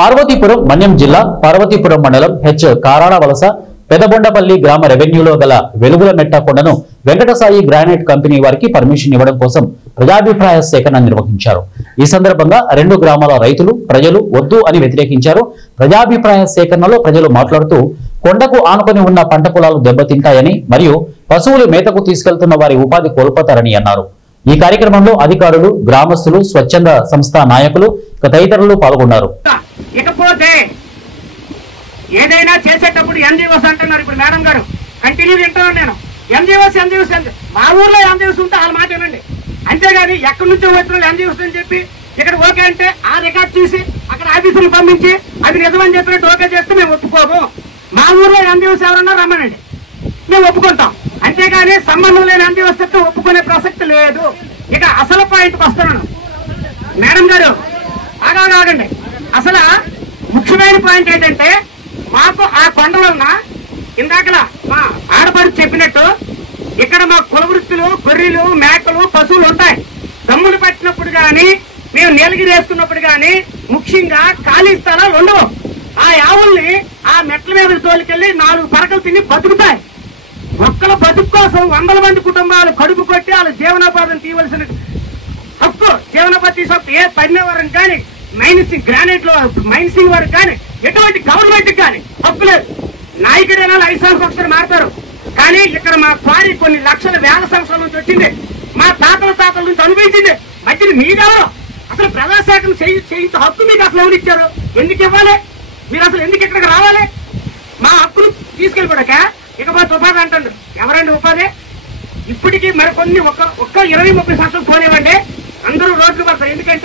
పార్వతీపురం మన్యం జిల్లా పార్వతీపురం మండలం హెచ్ కారాడ వలస పెదబొండపల్లి గ్రామ రెవెన్యూలో గల వెలుగుల మెట్ట కొండను వెంకటసాయి గ్రానైట్ కంపెనీ వారికి పర్మిషన్ ఇవ్వడం కోసం ప్రజాభిప్రాయ సేకరణ నిర్వహించారు। ఈ సందర్భంగా రెండు గ్రామాల రైతులు ప్రజలు వద్దు అని వ్యతిరేకించారు। ప్రజాభిప్రాయ సేకరణలో ప్రజలు మాట్లాడుతూ కొండకు ఆనుకొని ఉన్న పంట పొలాలు దెబ్బతింటాయని మరియు పశువులు మేతకు తీసుకెళ్తున్న వారి ఉపాధి కోల్పోతారని అన్నారు। ఈ కార్యక్రమంలో అధికారులు గ్రామస్తులు స్వచ్ఛంద సంస్థ నాయకులు తదితరులు పాల్గొన్నారు। ఇకపోతే ఏదైనా చేసేటప్పుడు ఎన్జీఓస్ అంటున్నారు। ఇప్పుడు మేడం గారు కంటిన్యూ వింటున్నాను నేను, ఎన్జీఓస్ మా ఊర్లో ఎన్జీఓస్ ఉంటే వాళ్ళ మాట వినండి, అంతేగాని ఎక్కడి నుంచో వచ్చిన ఎన్జీఓస్ అని చెప్పి ఇక్కడ ఓకే అంటే ఆ రికార్డ్ చూసి అక్కడ ఆఫీసులు పంపించి అది నిజమని చెప్పినట్టు ఓకే చేస్తే మేము ఒప్పుకోము। మా ఊర్లో ఎన్జీఓస్ ఎవరన్నా రమ్మనండి, మేము ఒప్పుకుంటాం, అంతేగాని సంబంధం లేని ఎన్జీఓస్ చెప్తే ఒప్పుకునే ప్రసక్తి లేదు। ఇక అసలు పాయింట్కి వస్తున్నాను మేడం గారు, ఆగండి। అసలు ముఖ్యమైన పాయింట్ ఏంటంటే మాకు ఆ కొండలన్న ఇందాకల మా ఆడపడి చెప్పినట్టు ఇక్కడ మా కుల వృత్తులు గొర్రెలు మేకలు పశువులు ఉంటాయి। దమ్ములు పట్టినప్పుడు కానీ మేము నీలగిరి వేసుకున్నప్పుడు కానీ ముఖ్యంగా ఖాళీ స్థలాలు ఉండవు। ఆ ఆవుల్ని ఆ మెట్ల మీద తోలికెళ్ళి 4 పరకలు తిని బతుకుతాయి। ఒక్కల బతుకు కోసం 100 మంది కుటుంబాలు కడుపు కొట్టి వాళ్ళ జీవనోపాధిని తీయవలసిన హక్కు, జీవనోపాధి హక్కు ఏ పడినవారని కానీ మైనింగ్ గ్రానైట్ లో మైనింగ్ వారికి కానీ ఎటువంటి గవర్నమెంట్ కానీ హక్కు లేదు। నాయకుడైనా 5 సంవత్సరాలకు ఒకసారి మారుతారు, కానీ ఇక్కడ మా క్వారీ కొన్ని లక్షల వేల సంవత్సరాల నుంచి వచ్చింది, మా తాతల నుంచి అనుభవించింది। మధ్యలో మీరెవరు అసలు ప్రజాసేకరణ చేయించే హక్కు మీకు అసలు ఎవరు ఇచ్చారు? ఎందుకు ఇవ్వాలి? మీరు అసలు ఎందుకు ఇక్కడికి రావాలి? మా హక్కును తీసుకెళ్ళిపోయాక ఇకపోతే ఉపాధి అంటారు, ఎవరండి ఉపాధి? ఇప్పటికీ మరి కొన్ని ఒక్క 20-30 సంవత్సరాలు పోనివ్వండి, అందరూ రోడ్లు పడతారు। ఎందుకంటే